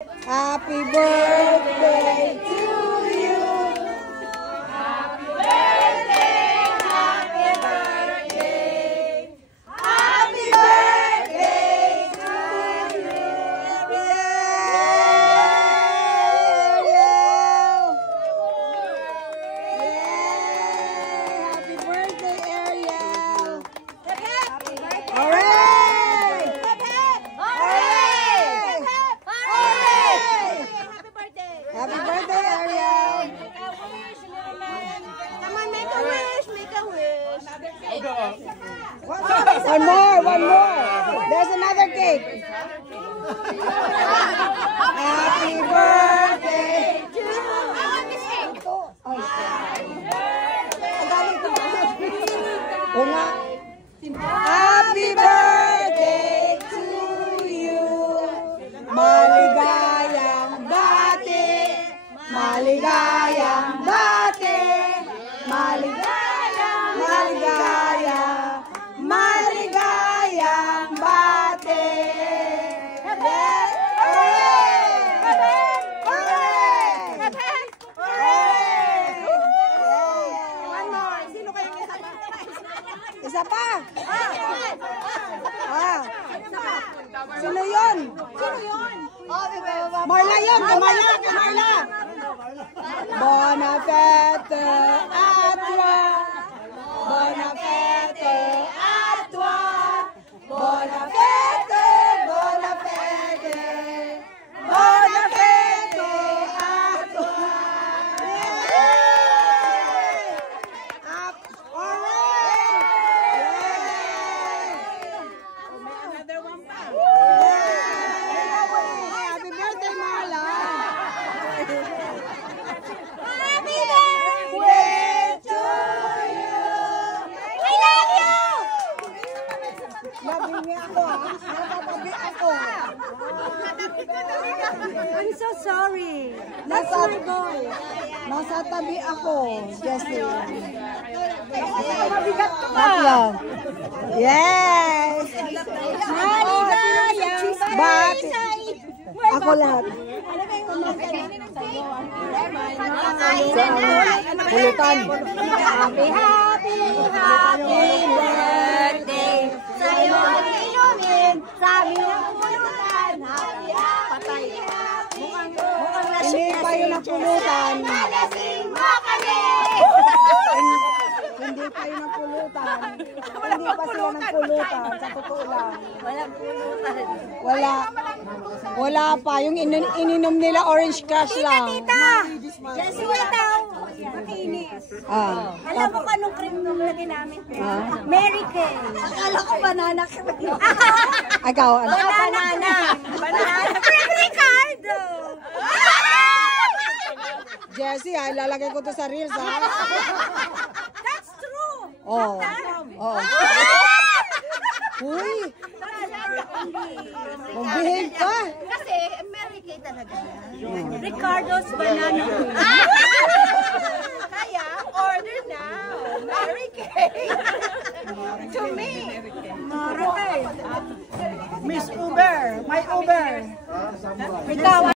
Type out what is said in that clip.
Happy birthday to you. Happy birthday, happy birthday. Happy birthday to you. Happy birthday, Ariel. Hooray! Happy birthday, Ariel! Come on, make a wish, make a wish. One more. There's another cake. Happy birthday to you. Happy birthday to you. Maligayang bati. Maligayang bati. Maligayang bati. One more. Sino kayo isa pa? Isa pa. Sino yun? Marla yun. Marla. Bonafete Atwa. Bonafete Atwa. Bonafete. Bonafete Atwa. Another one pa. Happy birthday, Marla. Happy birthday to you. I love you. Love niya ako, ha? Natatabi ako. I'm so sorry. Nasa tabi ako, Jessie. Mabigat ka pa. Tatlo. Yes! Bati. Ako lahat. Pulutan. Happy birthday sa'yo inumin sa aming pulutan. Patay. Mukhang Hindi pa yun ang pulutan. nalasing mo kami. Hindi pa yun ang pulutan. Hindi pa sila ng pulutan. Sa totoo lang. Walang pulutan. Wala pa. Yung ininom nila orange crush lang. Jessie, daw. Makinis. Alam mo kung anong cream nung lagi namin? Mary Kay. Akala ko banana cream. Ikaw, ano? Banana. Cream Ricardo. Jessie, ay lalagay ko to sa reels, ha? That's true. Oo. Oo. Uy! Magbihig ka! Kasi Mary Kay talaga. Ricardo's banana. Kaya, order now. Mary Kay. To me. Mary Kay. Miss Uber! My Uber! Ikaw,